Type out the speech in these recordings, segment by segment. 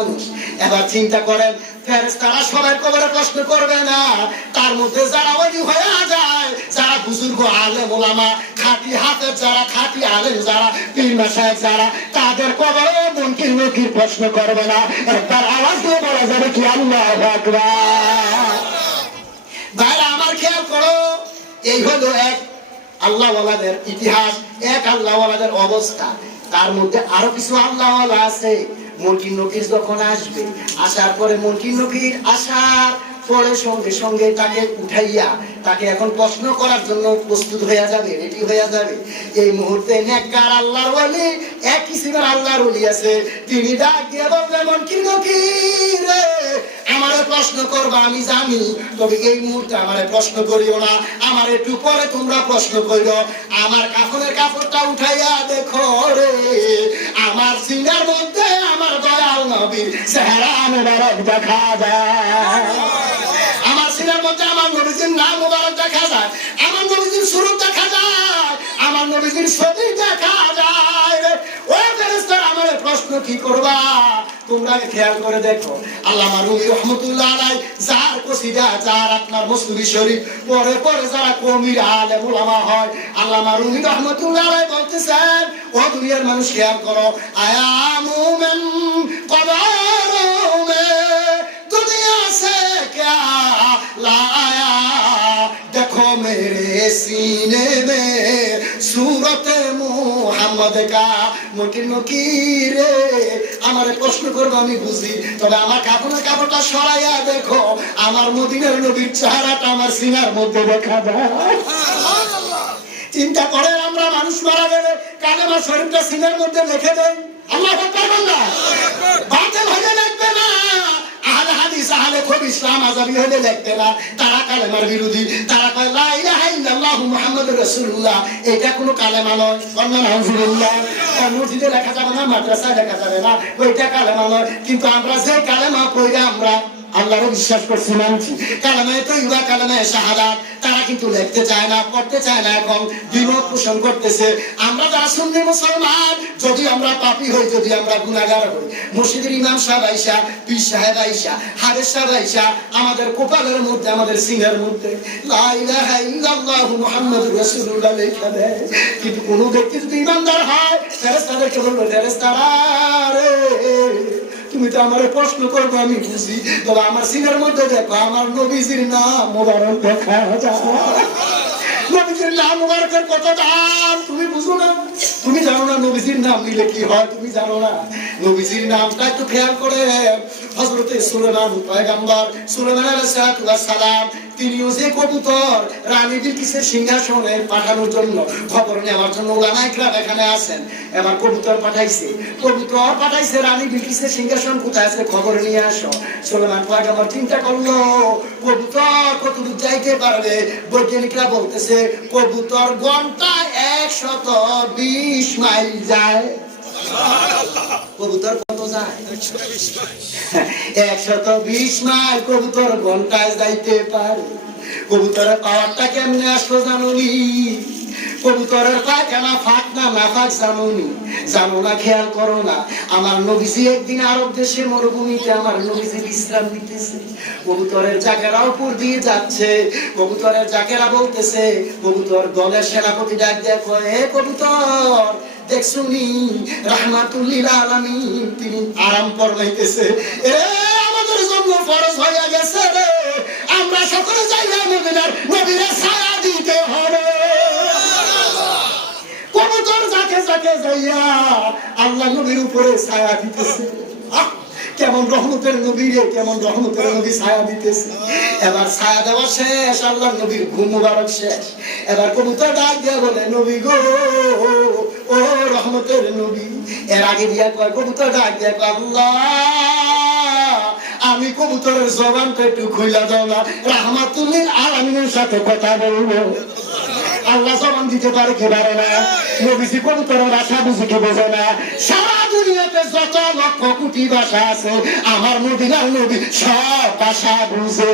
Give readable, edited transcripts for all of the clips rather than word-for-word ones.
মানুষ। এবার চিন্তা করেন, ফেরেশতারা সবাই কবরে প্রশ্ন করবে না, তার মধ্যে যারা ওলি হয়ে যায়, যারা বুজুর্গ আলেম ওলামা, খাঁটি হাতের যারা, খাঁটি আলেম যারা, পীর মাশায়েখ যারা, তাদের কবরে মুনকির নকির প্রশ্ন করবে না। একবার আওয়াজ দিয়ে বলা যাবে কি আল্লাহু আকবার। ভাইরা আমার খেয়াল করো, এই হলো এক আল্লাহওয়ালাদের ইতিহাস, এক আল্লাহওয়ালাদের অবস্থা। তার মধ্যে আরো কিছু আল্লাহওয়ালা আছে। মুনকির নকির যখন আসবে, আসার পরে মুনকির নকির আসার পরে সঙ্গে সঙ্গে তাকে উঠাইয়া তাকে এখন প্রশ্ন করার জন্য প্রস্তুত হয়ে যাবে, রেডি হয়ে যাবে। এই মুহূর্তে নেককার আল্লাহর ওলি, এক কিসিমের আল্লাহর ওলি আছে, তিনি ডাক দিয়ে বললেন, মুনকির নকির আমারে প্রশ্ন করবা আমি জানি, তবে এই মুহূর্তে আমারে প্রশ্ন করিও না, আমার একটু পরে তোমরা প্রশ্ন করিও। আমার কাফনের কাপড়টা উঠাইয়া দেখো রে, আমার সিনার মধ্যে আমার দয়াল নবীর চেহারা মোবারক দেখা যায়। আমার সিনার মধ্যে আমার নবীজির নাম মোবারক দেখা যায়, আমার নবীজির সুরত দেখা যায়, আমার নবীজির ছবি দেখা যায়। ও ফেরেশতারা আমারে প্রশ্ন কি করবা? তোমরা খেয়াল করে দেখো, আল্লামা রুমি রহমতুল্লাহ আলাইহি যার কসিদা, যার আপনার মুসলিম শরীফ পরে পরে যারা কওমির আলেম ওলামা হয়, আল্লামা রুমি রহমতুল্লাহ আলাইহি বলতেছেন, ও দুনিয়ার মানুষ খেয়াল করো, আয়া মুমিন কবর মে দুনিয়া সে क्या लाया, देखो मेरे सीने में सूरत मुहम्मद का। মুনকির নকির আমারে প্রশ্ন করবে আমি বুঝি, তবে আমার কাপড়ের কাপড়টা সরাইয়া দেখো, আমার মদিনার নবীর চেহারাটা আমার সিনার মধ্যে দেখা যায়। চিন্তা করেন, আমরা মানুষ মারা গেলে কালেমা শরীফটা সিনার মধ্যে লিখে দেয়। আল্লাহু আকবার বলনা, বাতিল হয়ে লাগবে না। আহলে হাদিস আহলে খুব ইসলাম আযাবি হলে লিখবে না, তারা কালেমার বিরোধী। তারা কয় লা ইলাহা ইল্লাল্লাহু মুহাম্মাদুর রাসূলুল্লাহ, এটা কোনো কালেমা নয়। আলহামদুলিল্লাহ, মসজিদে লেখা যাবে না, মাদ্রাসায় লেখা যাবে না, ওইটা কালেমা নয়। কিন্তু আমরা যে কালেমা পড়ি আমরা আল্লাহরে বিশ্বাস করছি, মানছি, কালেমায়ে তাইয়্যিবা, কালেমায়ে শাহাদাত, তারা কিন্তু লিখতে চায় না, পড়তে চায় না। এখন বিনোদ পোষণ করতেছে। আমরা যারা সুন্নি মুসলমান, যদি আমরা পাপী হই, যদি আমরা গুনাহগার হই, মসজিদের ইমাম সাহেব আইসা, পীর সাহেব আইসা, হাফেজ সাহেব আইসা আমাদের কপালের মধ্যে, আমাদের সিনার মধ্যে লা ইলাহা ইল্লাল্লাহু মুহাম্মাদুর রাসূলুল্লাহ লেখা দেয়। কিন্তু কোন ব্যক্তি যদি ইমানদার হয়, ফেরেশতাদেরকে বলবে, ফেরেশতারা রে, তুমি তো আমারে প্রশ্ন করবে আমি বুঝি, তবে আমার সিনার মধ্যে দেখো আমার নবীজির নাম মোবারক দেখা যায়। নবীজির নাম মোবারকের কত দাম তুমি বুঝো না, তুমি জানো না নবীজির নাম নিলে কি হয়, তুমি জানো না। নবীজির নামটা একটু খেয়াল করে, হযরতে সুলাইমান পয়গম্বর, সুলাইমান আলাইহিস সালাম, তিনিও যে কবুতর রানী বিলকিসের সিংহাসনে পাঠানোর জন্য খবর নেওয়ার জন্য উলামায়ে কেরাম এখানে আছেন। এবার কবুতর পাঠাইছে রানী বিলকিসের সিংহাসন কোথায় আছে খবর নিয়ে আসো। সুলাইমান পয়গম্বর চিন্তা করলো, কবুতর কতদূর যাইতে পারবে? বৈজ্ঞানিকরা বলতেছে কবুতর ঘন্টায় 120 মাইল যায়। কবুতর কত যায়? 120 মাইল কবুতর ঘন্টায় যাইতে পারে। কবুতরের পাওয়ারটা কেমনে আসলো জানুনি? কবুতরের পায়খানা ফাঁক না নাফাক জানুনি? জানো না, খেয়াল করো না। আমার নবীজি একদিন আরব দেশে মরুভূমিতে আমার নবীজি বিশ্রাম নিতেছে, কবুতরের জাকেরা উপর দিয়ে যাচ্ছে। কবুতরের জাকেরা বলতেছে, কবুতর দলের সেনাপতি ডাক দিয়ে কয়, হে কবুতর দেখছুনি রাহমাতুল লিল আলামিন তিনি আরাম ফরমাইতেছে, আমাদের জন্য ফরজ হয়ে গেছে রে, আমরা সকলে যাইয়া মদিনার নবীর ছায়া দিতে হবে। কবুতর যাকে যাকে যাইয়া আল্লাহ নবীর উপরে ছায়া দিতেছে। কেমন রহমতের নবী রে, কেমন রহমতের নবী ছায়া দিতেছে। এবার ছায়া দেওয়া শেষ, আল্লাহ নবীর ঘুম মুবারক শেষ। এবার কবুতর ডাক দিয়া বলে, নবী গো, ও রহমতের নবী। এর আগে দিয়া কয়, কবুতর ডাক দিয়া কয়, আল্লাহ আমি কবুতরের জবানটা একটু খুইলা দাও না, রাহমাতুল লিল আলামিনের সাথে কথা বলবো। আল্লাহ জবান দিতে পারে কি পারে না? নবীজি কবুতরের ভাষা বুঝি কি বোঝে না? সারা দুনিয়াতে যত লক্ষ কোটি ভাষা আছে, আমার মদিনার নবী সব ভাষা বুঝে।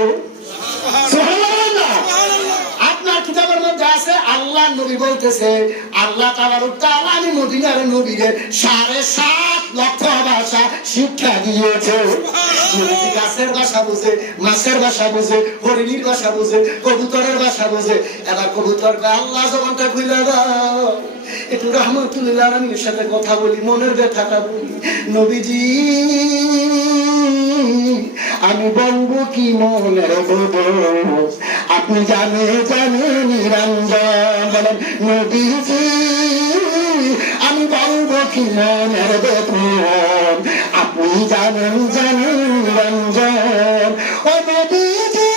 সুবহানাল্লাহ। আপনার কিতাবের মধ্যে আছে, আল্লাহ নবী বলতেছে, আল্লাহ তাবারক তাআলা আমি মদিনার নবীকে 7.5 লক্ষ ভাষা শিক্ষা দিয়েছে। নবীজি গাছের ভাষা বুঝে, মাছের ভাষা বুঝে, হরিণীর ভাষা বুঝে, কবুতরের ভাষা বুঝে। এবার কবুতর আল্লাহ জবানটা খুলে দাও, একটু রহমতুল্লাহ আলামিনের সাথে কথা বলি, মনের ব্যথাটা বলি। নবীজি আমি বলবো কি মনের বোধ, আপনি জানে জানে নিরঞ্জন। বলেন নবীজি আমি বলবো কি মনের বোধ, আপনি জানেন জানেন নিরঞ্জন। ও নবীজি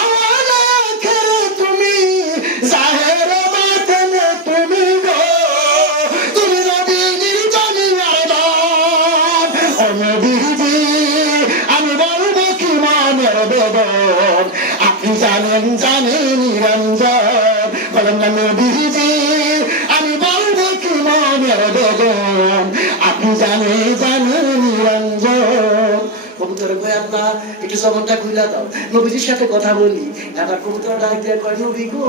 আমার আখেরে তুমি, জাহের বাতেনে তুমি গো, তুমি নবীজির জলিয়ার দান। ও নবীজি আমি বলবো কি মনের বেদন, আপনি জানেন জানেন নিরঞ্জন। বলেন না নবীজি আমি বলবো কি মনের বেদন, আপনি জানেন জানেন নিরঞ্জন। কবুতরে কয় আল্লাহ একটু জবানটা খুলে দাও, নবীজির সাথে কথা বলি। এবার কবুতর ডাক দিয়ে কয় নবী গো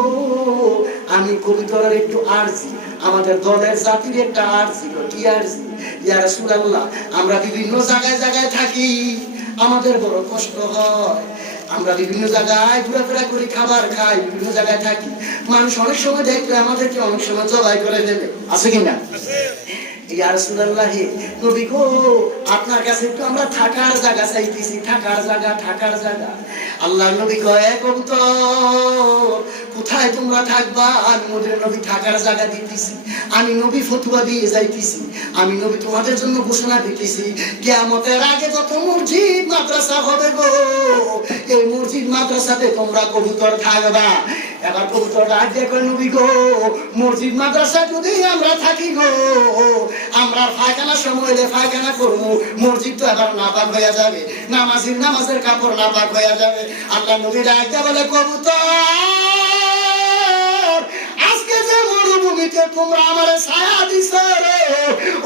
আমি কবুতরের একটু আরজি, আমাদের দলের জাতির একটা আরজি। কি আরজি? ইয়া রাসূলুল্লাহ আমরা বিভিন্ন জায়গায় জায়গায় থাকি, আমাদের বড় কষ্ট হয়, আমরা বিভিন্ন জায়গায় ঘোরাফেরা করি, খাবার খাই, বিভিন্ন জায়গায় থাকি, মানুষ অনেক সময় দেখলে আমাদেরকে অনেক সময় জবাই করে দেবে, আছে কিনা? ইয়া রাসূলুল্লাহ নবী গো আপনার কাছে একটু আমরা থাকার জায়গা চাইতেছি, থাকার জায়গা, থাকার জায়গা। আল্লাহ নবী কয় কবুতর কোথায় তোমরা থাকবা? আমি ওদের নবী থাকার জায়গা দিতেছি, আমি নবী ফতোয়া দিয়ে যাইতেছি, আমি নবী তোমাদের জন্য ঘোষণা দিতেছি কিয়ামতের আগে যত মসজিদ মাদ্রাসা হবে গো, এই মসজিদ মাদ্রাসাতে তোমরা কবুতর থাকবা। এবার কবুতর ডাক দিয়ে কয় নবী গো মসজিদ মাদ্রাসা যদি আমরা থাকি গো, আমরা পায়খানা সময় এলে পায়খানা করবো, মসজিদ তো এবার নাপাক হয়ে যাবে, নামাজির নামাজের কাপড় নাপাক হয়ে যাবে। আল্লাহ নবী ডাক দিয়ে বলে কবুতর আজকে যে মরুভূমিতে তোমরা আমার ছায়া দিছো রে,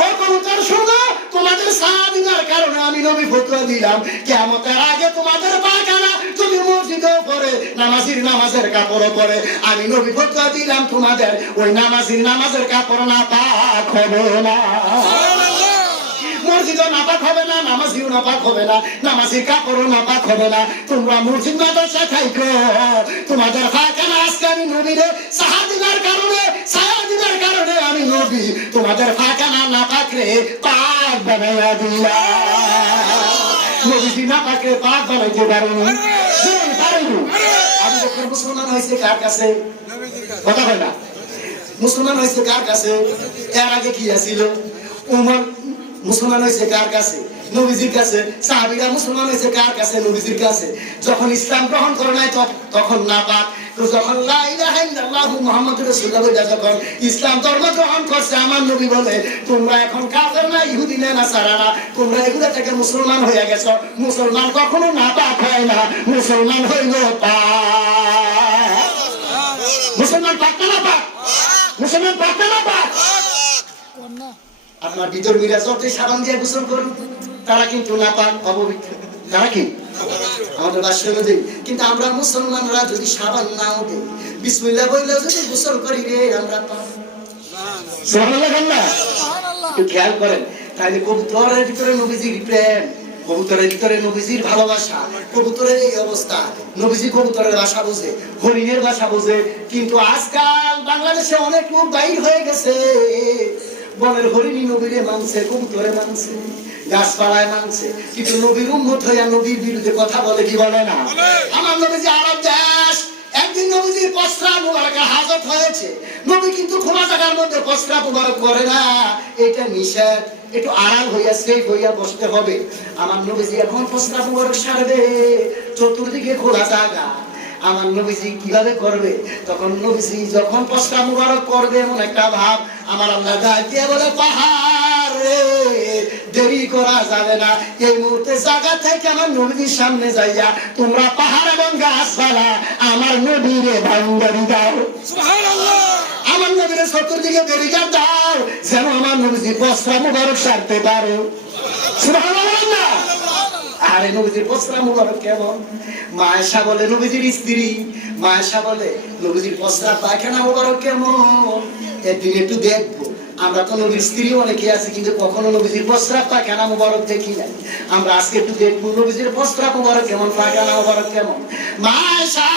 ও কবুতর শোনো, তোমাদের ছায়া দিবার কারণে আমি নবী ফতোয়া দিলাম কিয়ামতের আগে তোমাদের পায়খানা যদি মসজিদে পড়ে, নামাজির নামাজের কাপড় পরে, আমি নবী ফতোয়া দিলাম তোমাদের ওই নামাজির নামাজের কাপড় নাপাক হবে না, মসজিদও নাপাক হবে না, নামাজিও নাপাক হবে না, নামাজির কাপড়ও নাপাক হবে না। তোমরা মসজিদ মাদ্রাসা থাইকো, তোমাদের পায়খানা আজকে আমি নবীরে ছায়া দিবার কারণে, ছায়া দিবার কারণে আমি নবী তোমাদের পায়খানা নাপাক রে পাক বানাইয়া দিলাম। নবীজি নাপাক রে পাক বানাইতে পারেনি, আমি যখন মুসলমান হয়েছে কার কাছে? কথা হয় না, মুসলমান হয়েছে কার কাছে? এর আগে কি আছিল? উমর মুসলমান হয়েছে কার কাছে? নবীজির কাছে। সাহাবীরা মুসলমান হয়েছে কার কাছে? নবীজির কাছে। যখন ইসলাম গ্রহণ করে নাই তখন নাপাক, তো যখন লা ইলাহা ইল্লাল্লাহু মুহাম্মাদুর রাসূলুল্লাহ বলে যখন ইসলাম ধর্ম গ্রহণ করছে আমার নবী বলে তোমরা এখন কাফের না, ইহুদি না, নাসারা না, তোমরা এগুলো থেকে মুসলমান হয়ে গেছো। মুসলমান কখনো নাপাক হয় না, মুসলমান হইল পাক। মুসলমান পাক না পাক? মুসলমান পাক না পাক? আপনার ভিতর মিরাজ সাবান দিয়ে গোসল করুন, তারা কিন্তু নাপাক, অপবিত্র। তারা কি? আমাদের ভাষ্য অনুযায়ী। কিন্তু আমরা মুসলমানরা যদি সাবান নাও দেই, বিসমিল্লাহ বলে যদি গোসল করি রে, আমরা পাক। সুবহানাল্লাহ আল্লাহ একটু খেয়াল করেন। তাহলে কবুতরের ভিতরে নবীজির প্রেম, কবুতরের ভিতরে নবীজির ভালোবাসা, কবুতরের এই অবস্থা। নবীজি কবুতরের ভাষা বোঝে, হরিণের ভাষা বোঝে। কিন্তু আজকাল বাংলাদেশে অনেক লোক বাইর হয়ে গেছে, বনের হরিণী নবীরে মানছে, কবুতরে মানছে, গাছপালায় মানছে, কিন্তু নবীর উম্মত হইয়া নবীর বিরুদ্ধে কথা বলে কি বলে না? আমার নবীজি আরব দেশ, একদিন নবীজির প্রস্রাব মুবারকের হাজত হয়েছে, নবী কিন্তু খোলা জায়গার মধ্যে প্রস্রাব মুবারক করে না, এটা নিষেধ, একটু আড়াল হইয়া সেফ হইয়া বসতে হবে। আমার নবীজি এখন প্রস্রাব মুবারক সারবে, চতুর্দিকে খোলা জায়গা, আমার নবীজি কিভাবে করবে? তখন নবীজি যখন প্রস্রাব মুবারক করবে এমন একটা ভাব, আমার আল্লাহ ডাক দিয়ে বলে পাহাড় রে, দেরি করা যাবে না, এই মুহূর্তে জায়গা থেকে আমার নবীর সামনে যাইয়া তোমরা পাহাড় এবং গাছপালা আমার নবীরে বাউন্ডারি দাও, সুবহানাল্লাহ, আমার নবীরে চতুর্দিকে ব্যারিকেড দাও, যেন আমার নবীজি প্রস্রাব মুবারক সারতে পারে, সুবহানাল্লাহ। আরে নবীজির প্রস্রাব মুবারক কেমন? মা আয়েশা বলে, নবীজির স্ত্রী মা আয়েশা বলে, নবীজির প্রস্রাব পায়খানা মুবারক কেমন? একদিন একটু দেখবো, আমরা তো নবীর স্ত্রী অনেকে আছি, কিন্তু কখনো নবীজির প্রস্রাব পায়খানা মুবারক দেখি নাই। আমরা আজকে একটু দেখবো নবীজির প্রস্রাব মুবারক কেমন, পায়খানা মুবারক কেমন। মা আয়েশা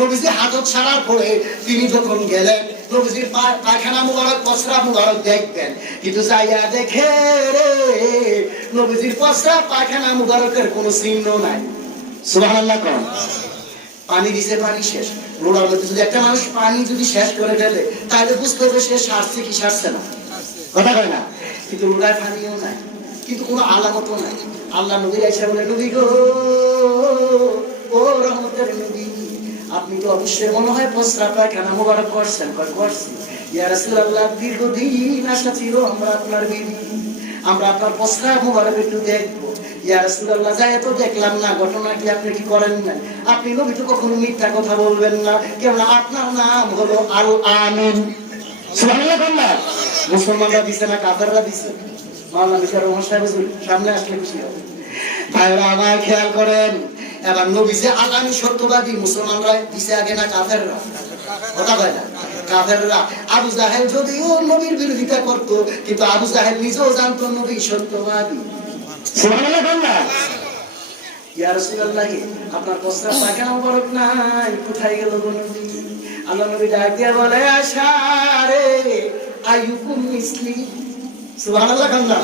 নবীজি হাজত ছাড়ার পরে তিনি যখন গেলেন নবীজির পায়খানা মুবারক প্রস্রাব মুবারক দেখবেন, কিন্তু যাইয়া দেখে রে নবীজির প্রস্রাব পায়খানা মুবারকের কোনো চিহ্ন নাই। সুবহানাল্লাহ কোন। পানি দিছে, পানি শেষ। রোড়ার মধ্যে যদি একটা মানুষ পানি যদি শেষ করে ফেলে তাহলে বুঝতে হবে সে সারছে কি সারছে না, কথা কয় না। কিন্তু রোড়ায় পানিও নাই, কিন্তু কোনো আলামতও নাই। আল্লাহ নবী আয়েশা বলে, নবী গো, ও রহমতের নবী, আপনি তো অবশ্যই মনে হয় প্রস্রাব পায়খানা মুবারক করছেন। করছি। ইয়া রাসূলুল্লাহ, দীর্ঘদিন আশা ছিল আমরা আপনার বিবি, আমরা আপনার প্রস্রাব মুবারক একটু দেখবো। ইয়া রাসূলুল্লাহ, যাই তো দেখলাম না, ঘটনা কি আপনি কি করেন না? আপনি নবী তো কখনো মিথ্যা কথা বলবেন না, কেননা আপনার নাম হলো আল আমিন। সুবহানাল্লাহ। মুসলমানরা দিছে না কাফেররা দিছে? মাওলানা বিশার ওমর সাহেব সামনে আসলে খুশি হবে। ভাইরা আমার খেয়াল করেন, এবার নবী যে আল্লাহর সত্যবাদী, মুসলমানরা দিছে আগে না কাফেররা? কথা কয় না? কাফেররা। আবু জাহেল যদিও নবীর বিরোধিতা করত, কিন্তু আবু জাহেল নিজেও জানতো নবী সত্যবাদী। সুবহানাল্লাহ। ইয়া রাসূলুল্লাহ, আপনার প্রস্রাব পায়খানা মুবারক নাই, কোথায় গেল নবী? আল্লাহ নবী ডাক দিয়া বলে, আয়েশা রে, আইয়ুকুম মিসলি। সুবহানাল্লাহ।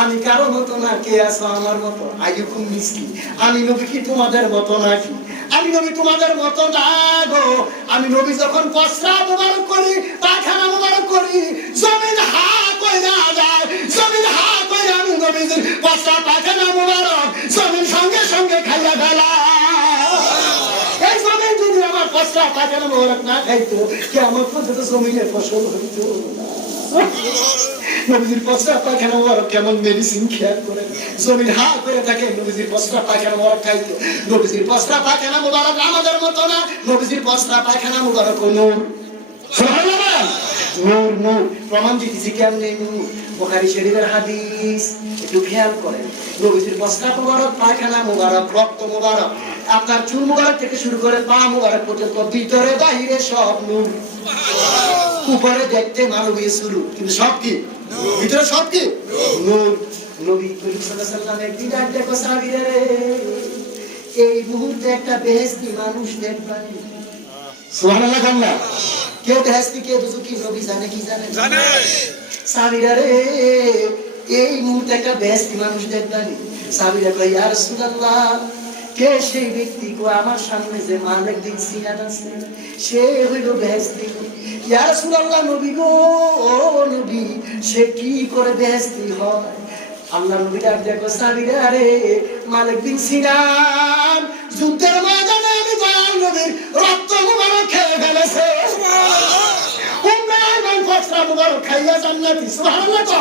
আমি কারো মতো না, কে আছো আমার মতো? আইয়ুকুম মিসলি, আমি নবী কি তোমাদের মতো নাকি? আমি নবী তোমাদের মতো না গো। আমি নবী যখন প্রস্রাব মুবারক করি, পায়খানা মুবারক করি, জমিন হা কইরা যায়, জমিন হা কইরা আমি নবীর প্রস্রাব পায়খানা মুবারক জমিন সঙ্গে সঙ্গে খাইয়া ফেলা। এই জমিন যদি আমার প্রস্রাব পায়খানা মুবারক না খাইতো, কিয়ামত পর্যন্ত জমিনে ফসল হইতো না। নবীজির প্রস্রাব পায়খানা মুবারক কেমন মেডিসিন, খেয়াল করে। জমিন হা করে থাকে, নবীজির প্রস্রাব পায়খানা মুবারক খাইতো। নবীজির প্রস্রাব পায়খানা মুবারক আমাদের মতো না, নবীজির প্রস্রাব পায়খানা মুবারক নূর। সুবহানাল্লাহ। নূর নূর। প্রমাণ দিতেছি কেমনে নূর। বুখারী শরীফের হাদিস, একটু খেয়াল করেন। নবীজির প্রস্রাব মুবারক, পায়খানা মুবারক, রক্ত মুবারক, আপনার চুল মুবারক থেকে শুরু করে পা মুবারক পর্যন্ত ভিতরে বাহিরে সব নূর। উপরে দেখতে মানবীয় শুরু, কিন্তু সব কি ভিতরে, সব কি নূর। নবী করিম সাল্লাল্লাহু আলাইহি ওয়াসাল্লাম একদিন ডাক দেখো, সাহাবীরা রে, এই মুহূর্তে একটা বেহেশতি মানুষ দেখবেন। সুবহানাল্লাহ। কে বেহেশতি কে দুজকি নবী জানে কি জানে? জানে। সাহাবীরা রে, এই মুহূর্তে একটা বেহেশতি মানুষ দেখবেন। সাহাবীরা কয়, ইয়া রাসূলুল্লাহ, কে সেই ব্যক্তি? কো আমার সামনে যে মালিক বিন সিনান আছে, সে হইল বেহেশতি। ইয়া রাসূলুল্লাহ, নবী গো, ও নবী, সে কি করে বেহেশতি হয়? আল্লাহ নবী ডাক দেখো, সাহাবীরা রে, মালিক বিন সিনান যুদ্ধের ময়দানে আমি দয়াল নবীর রক্ত মুবারক খেয়ে ফেলেছে। প্রস্রাব মুবারক খাইয়া জান্নাতি। সুবহানাল্লাহ।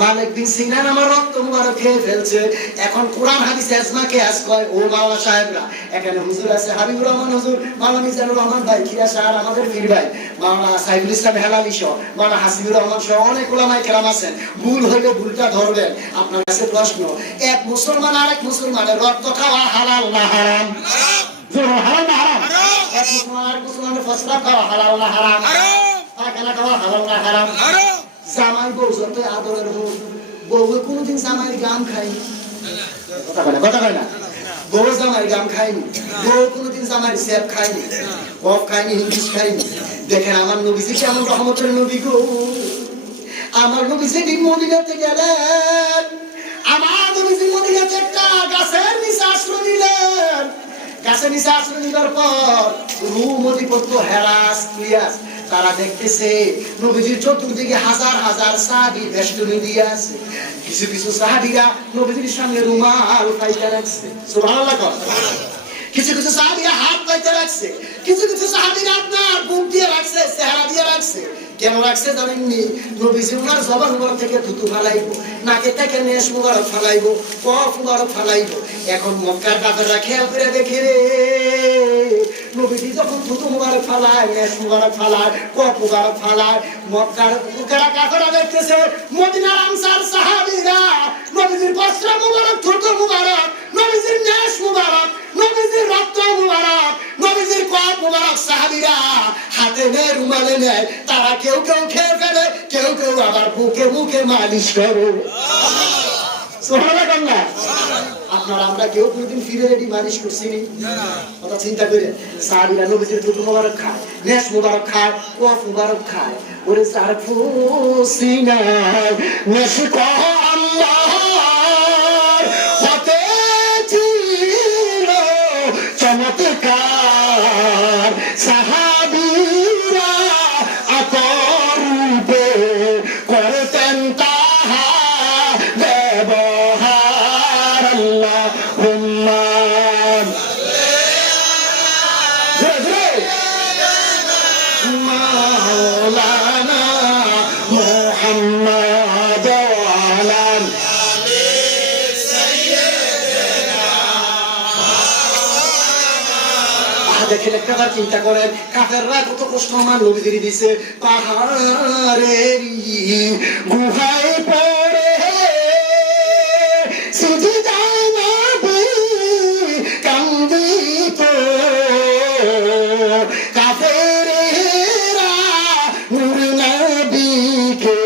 মালিক বিন সিনান আমার রক্ত মুবারক খেয়ে ফেলছে। এখন কোরআন হাদিস আজমাকে আজ কয়, ও মাওলানা সাহেবরা, এখানে হুজুর আছে, হাবিবুর রহমান হুজুর, মাওলানা মিজানুর রহমান ভাই, খিরা সাহেব আমাদের পীর ভাই, মাওলানা সাইফুল ইসলাম হেলালি সহ, মাওলানা হাসিবুর রহমান সহ অনেক উলামায়ে কেরাম আছেন। ভুল হইলে ভুলটা ধরবেন। আপনার কাছে প্রশ্ন, এক মুসলমান আরেক মুসলমানের রক্ত খাওয়া হালাল না হারাম? হারাম। হালাল না হারাম? এক মুসলমান আরেক মুসলমানের প্রস্রাব খাওয়া হালাল না হারাম? পায়খানা খাওয়া হালাল না হারাম? জামাই বউ যত আদরের হোক, বউ কোনোদিন জামাইয়ের গাম খায়নি। কথা কয় না? বউ জামাইয়ের গাম খায়নি, বউ কোনোদিন জামাইয়ের সেব খায়নি, কফ খায়নি, হিংস খায়নি। দেখেন আমার নবীজি কেমন রহমতের নবী গো। আমার নবীজি মদিনাতে গেলেন, আমার নবীজি মদিনাতে একটা গাছের নিচে আশ্রয় নিলেন। গাছের নিচে আশ্রয় নিবার পর রুম অধিপত্য হেরাস ক্লিয়াস তারা দেখতেছে নবীজির চতুর্দিকে হাজার হাজার সাহাবী বেষ্টনী দিয়ে আছে। কিছু কিছু সাহাবীরা নবীজির সামনে রুমাল পাইতে রাখছে। সুবহানাল্লাহ। কিছু কিছু সাহাবীরা হাত পাইতে রাখছে, কিছু কিছু সাহাবীরা আপনার বুক দিয়ে রাখছে, চেহারা দিয়ে রাখছে। কেন রাখছে জানেননি? নবীজি ওনার জবান মুবারক থেকে থুতু ফালাইবো, নাকে থেকে নেশ মুবারক ফালাইবো, কফ মুবারক ফালাইবো। এখন মক্কার কাফেররা খেয়াল করে দেখে রে, নবীজি যখন থুতু মুবারক ফালায়, নেশ মুবারক ফালায়, কফ মুবারক ফালায়, মক্কার কাফেররা দেখতেছে মদিনার আনসার সাহাবীরা নবীজির প্রস্রাব মুবারক, থুতু মুবারক, নবীজির নেশ মুবারক, নবীজির রক্ত মুবারক, নবীজির কফ মুবারক সাহাবীরা হাতে নেয় রুমালে নেয়, তারা কেউ কেউ খেয়ে ফেলে, কেউ কেউ আবার বুকে মুখে মালিশ করে। সুবহানাল্লাহ। আপনারা আমরা কেউ কোনদিন ফিরে রেডি মালিশ করছি কথা চিন্তা করে। সাহাবীরা নবীজির দুধ মুবারক খায়, নেশ মুবারক খায়, কফ মুবারক খায়। ওরে সার ফুসিনায় নেশ কহ আল্লাহর হতে ছিল চমৎকার, সাহাবীরা আকরূপে করতেন তাহা ব্যবহার। আল্লাহুম্মা মাওলানা মুহাম্মদ ওয়া আলা দেখেন একবার চিন্তা করেন, কাফেররা কত কষ্ট আমার নবীজির দিছে। পাহাড়ের গুহায় পড়ে সিজদায় নবী কান্দিত, কাফেরেরা নূর নবীকে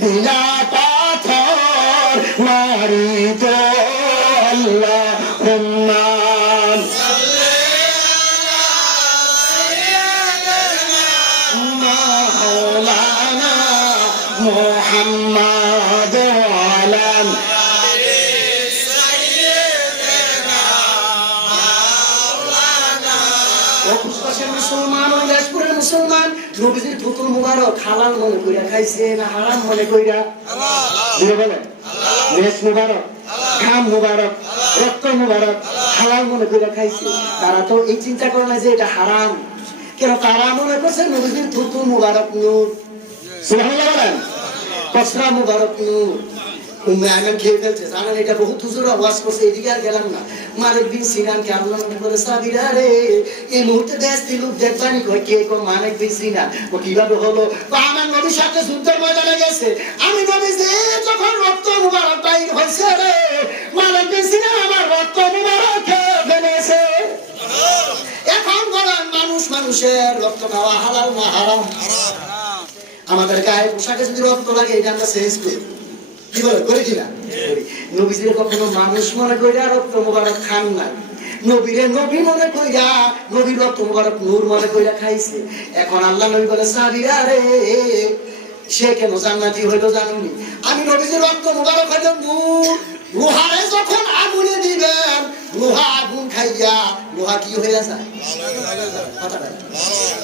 দিলা পাথর মারিত। আল্লাহুম্মা মাওলানা মুহাম্মদ ওয়া আলা মুসলমান ও দেশপুরের মুসলমান নবীজির থুতুল মুবারক হালাল মনে কইরা খাইছে না হারাম মনে কইরা? আল্লাহ বলে নেশ মুবারক, ঘাম মুবারক, রক্ত মুবারক হালাল মনে কইরা খাইছে। তারা তো এই চিন্তা করে না যে এটা হারাম। কেন? তারা মনে করছে নবীজির থুতু মুবারক নূর। সুবহানাল্লাহ বলেন। কসরা মুবারক নূর। উম্মে আয়মান খেয়ে ফেলছে, জানেন এটা বহুত হুজুর আওয়াজ করছে, এদিকে আর গেলাম না। মালিক বিন সিনানকে আল্লাহ নবী বলে, সাহাবীরা রে এই মুহূর্তে দেশ দিলুক দেখবানি কয় কে কো মালিক বিন সিনান ও কিভাবে হলো? আমার নবীর সাথে যুদ্ধের ময়দানে গেছে, আমি নবীজি যখন রক্ত মুবারক বাইর হইছে রে মালিক বিন সিনান আমার রক্ত মুবারক খেয়ে ফেলেছে। এখন বলেন মানুষ মানুষের রক্ত খাওয়া হালাল না হারাম? আমাদের গায়ে পোশাকে যদি রক্ত লাগে এটা আমরা চেঞ্জ করি, কি বলে করি কিনা? নবীজির কখনো মানুষ মনে কইরা রক্ত মুবারক খান না, নবীরে নবী মনে কইরা নবীর রক্ত মুবারক নূর মনে কইরা খাইছে। এখন আল্লাহ নবী বলে, সাহাবীরা রে সে কেন জান্নাতি হইলো জানুনি? আমি নবীজির রক্ত মুবারক হইলো নূর। লোহারে যখন আগুনে দিবেন, লোহা আগুন খাইয়া লোহা কি হয়ে যায়?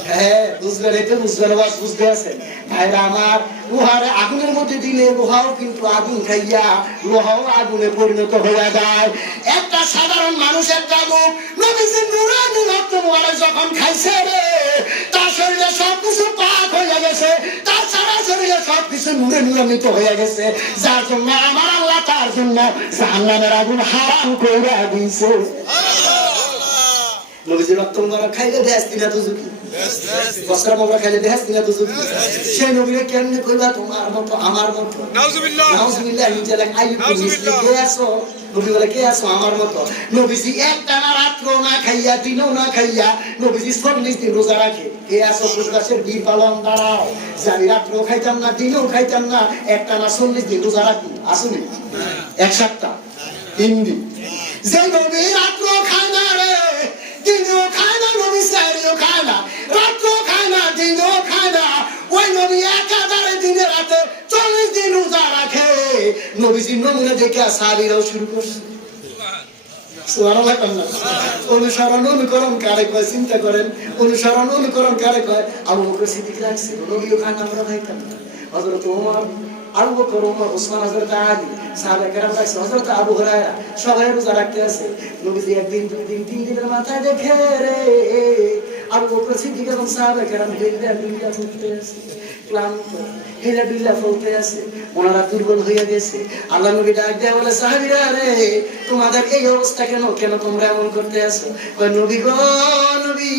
হ্যাঁ বুঝবেন, এটা বুঝবেন, আবার বুঝতে আছেন ভাইরা আমার। লোহারে আগুনের মধ্যে দিলে লোহাও কিন্তু আগুন খাইয়া লোহাও আগুনে পরিণত হয়ে যায়। একটা সাধারণ মানুষের কামক নবীজির নূরানি রক্ত মুবারক যখন খাইছে রে, তার শরীরে সবকিছু পাক হয়ে গেছে, তার সারা শরীরে সবকিছু নূরে নিয়মিত হয়ে গেছে, যার জন্য আমার আল্লাহ তার জন্য জাহান্নামের আগুন হারাম কইরা দিয়েছে। নবীজির রক্ত মুবারক খাইলে দেশ দিনা তো ঝুঁকি, বসরা মুবারক খাইলে দেশ দিনা তো ঝুঁকি। সেই নবীরে কেমনে কইবা তোমার মতো আমার মতো? নাউজুবিল্লাহ নাউজুবিল্লাহ। নিজে লাগ আইয়ুব মিসলি কে আছো? নবী বলে কে আছো আমার মতো? নবীজি একটানা রাত্র না খাইয়া দিনও না খাইয়া নবীজি 40 দিন রোজা রাখে। কে আছো? প্রকাশের বীর পালন দাঁড়াও, জানি রাত্র খাইতাম না দিনও খাইতাম না, একটানা 40 দিন রোজা রাখি। আসুনি এক সপ্তাহ 3 দিন। যে নবী রাত্র খায় না রে, দিনও খায় না, নবী সাইরেও খায় না, রাত্র খায় না দিনও খায় না, ওই নবী একাধারে দিনে রাতে 40 দিন রোজা রাখে। নবীজির নমুনা দেখে সাহাবীরাও শুরু করছে। সুবহানাল্লাহ। অনুসরণ অনুকরণ কারে কয় চিন্তা করেন, অনুসরণ অনুকরণ কারে কয়? আবু বকর সিদ্দিক রাখছিল, নবীও খান আমরা খাইতাম না। হযরত ওমর, আবু বকর, ওমর, ওসমান, হযরত আলী, সাহাবায়ে কেরাম রাখছে, হযরত আবু হুরায়রা সবাই রোজা রাখতে আছে। নবীজি একদিন 2 দিন 3 দিনের মাথায় দেখে রে আবু বকর সিদ্দিক এবং সাহাবায়ে কেরাম হেলা ফুটতে আছে, ক্লান্ত হেলা ফুটতে আছে, ওনারা দুর্বল হয়ে গেছে। আল্লাহ নবী ডাক দেয়া বলে, সাহাবীরা রে তোমাদের এই অবস্থা কেন? কেন তোমরা এমন করতে আছো? কয় নবী গো নবী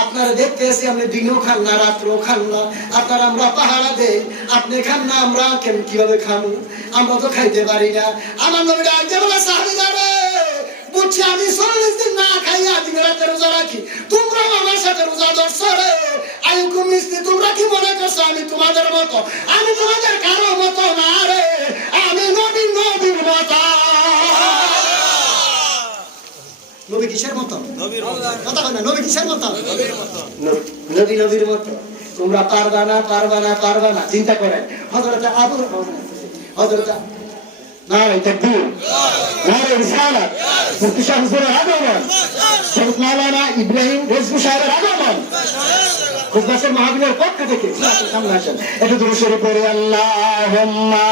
আপনারা দেখতে আছি আপনি দিনও খান না রাত্রও খান না, আপনার আমরা পাহারা দেই, আপনি খান না, আমরা কিভাবে খাবো? আমরা তো খাইতে পারি না। আমার নবী ডাক দেয়া বলে, সাহাবীরা রে বুঝছি আমি 40 দিন না খাইয়া দিন রাতে রোজা রাখি, তোমরাও আমার সাথে রোজা ধরছো রে। আইকুম মিস্ত্রি, তোমরা কি মনে করছো আমি তোমাদের মতো? আমি তোমাদের কারো মতো না রে, আমি নবীর মতো। নবী কিসের মতো? কথা কয় না, নবী কিসের মতো? নবীর মতো। তোমরা পারবা না। চিন্তা করেন হযরত নারে তাকবীর, নারে রিসালাত, মুফতি শাহ হুজুরের আগমন, শরীফ মাওলানা ইব্রাহিম রেজভী সাহেবের আগমন, খুদবাসের মাহফিলের পক্ষ থেকে সামনে আসেন। একটু দরুদ শরীফ পড়ে আল্লাহুম্মা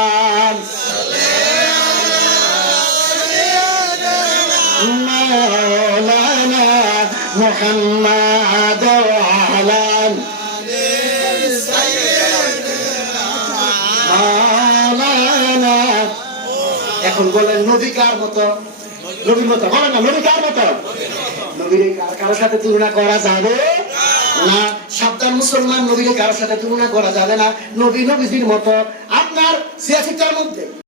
মাওলানা মুহাম্মাদ ওয়া আলা মাওলানা। এখন বলেন নবী কার মতো? নবীর মতো বলেন না, নবী কার মতো? নবীর কারোর সাথে তুলনা করা যাবে না। সাবধান মুসলমান, নবীর কারোর সাথে তুলনা করা যাবে না। নবী নবীজির মতো। আপনার 86টার মধ্যে